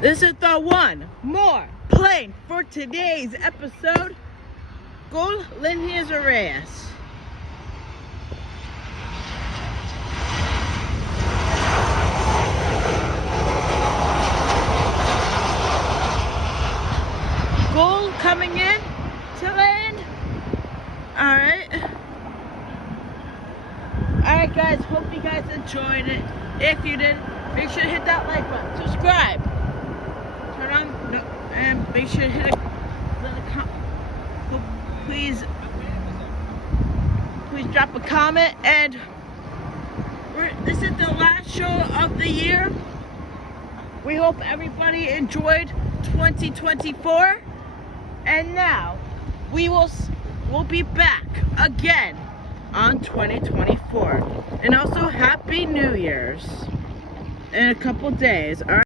This is the one more plane for today's episode. GOL MIA Rwy. GOL coming in to land. Alright guys, hope you guys enjoyed it. If you did, make sure to hit that like button, subscribe, turn on, and make sure to hit a please drop a comment. And this is the last show of the year. We hope everybody enjoyed 2024, and now we'll be back again on 2024. And also Happy New Year's in a couple days. All right.